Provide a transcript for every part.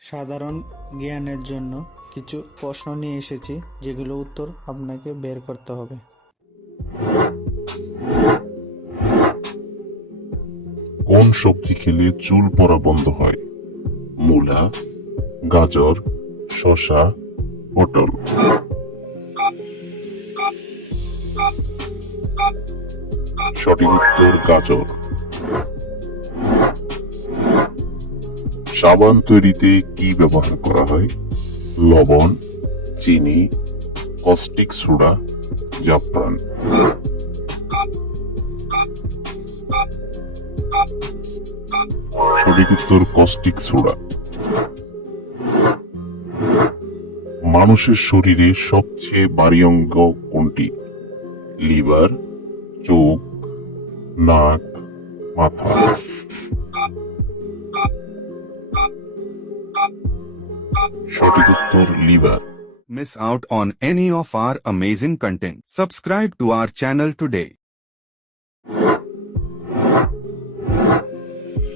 সাধারণ জ্ঞানের জন্য কিছু প্রশ্ন নিয়ে এসেছি, যেগুলো উত্তর আপনাকে বের করতে হবে। কোন সবজি খেলে চুল পড়া বন্ধ হয়? মূলা, গাজর, শসা, পটল। সঠিক উত্তর গাজর। সাবান তৈরিতে কি ব্যবহার করা হয়? লবণ, চিনি কস্টিক সোডা জাফরান। সঠিক উত্তর কস্টিক সোডা মানুষের শরীরে সবচেয়ে বাড়ি অঙ্গ কোনটি? লিভার, চোখ, নাক, মাথা। সঠিক উত্তর liver miss out on any of our amazing content. Subscribe to our channel today.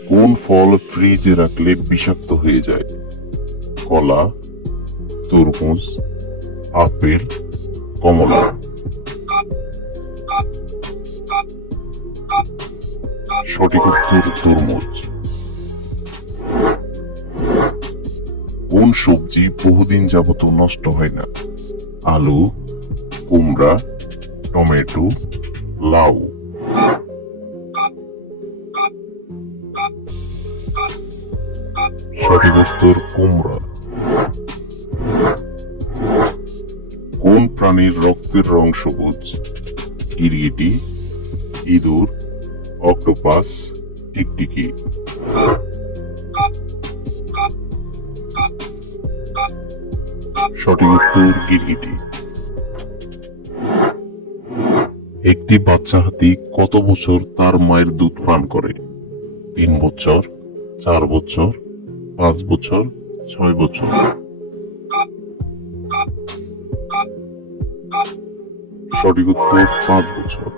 কোন ফল ফ্রিজে রাখলে বিষাক্ত হয়ে যায় কলা তরমুজ আপেল কমলা সঠিক উত্তর তরমুজ কোন সবজি বহুদিন যাবত নষ্ট হয় না। আলু, কুমড়া, টমেটো, লাউ। সঠিক উত্তর কুমড়া। কোন প্রাণীর রক্তের রং সবুজ? গিরগিটি ইঁদুর, অক্টোপাস, টিকটিকি। সঠিক উত্তর গিরগিটি। একটি বাচ্চা হাতি কত বছর তার মায়ের দুধ পান করে? তিন বছর, চার বছর, পাঁচ বছর, ছয় বছর? সঠিক উত্তর পাঁচ বছর।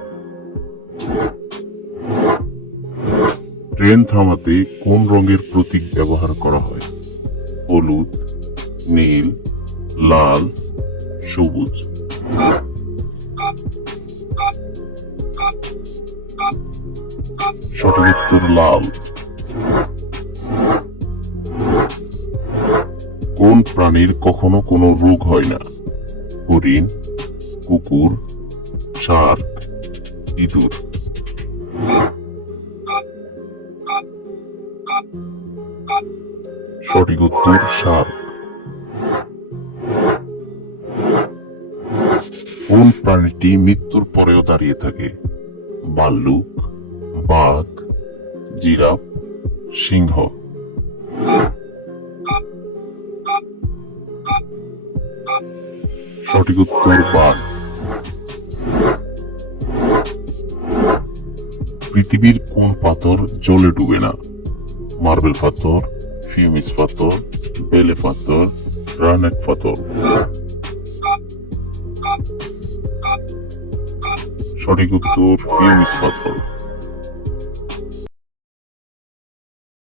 ট্রেন থামাতে কোন রঙের প্রতীক ব্যবহার করা হয়? হলুদ, নীল লাল, সবুজ। সঠিক উত্তর লাল। কোন প্রাণীর কখনো কোনো রোগ হয় না? হরিণ, কুকুর, শার্ক, ইঁদুর। সঠিক উত্তর শার্ক। প্রাণীটি মৃত্যুর পরেও দাঁড়িয়ে থাকে। ভাল্লুক বাঘ, জিরাফ, সিংহ। সঠিক উত্তর বাঘ। পৃথিবীর কোন পাথর জলে ডুবে না? মার্বেল পাথর ফিউমিস পাথর, বেলে পাথর গ্রানাইট পাথর। সঠিক উত্তর ফিউমিস পাথর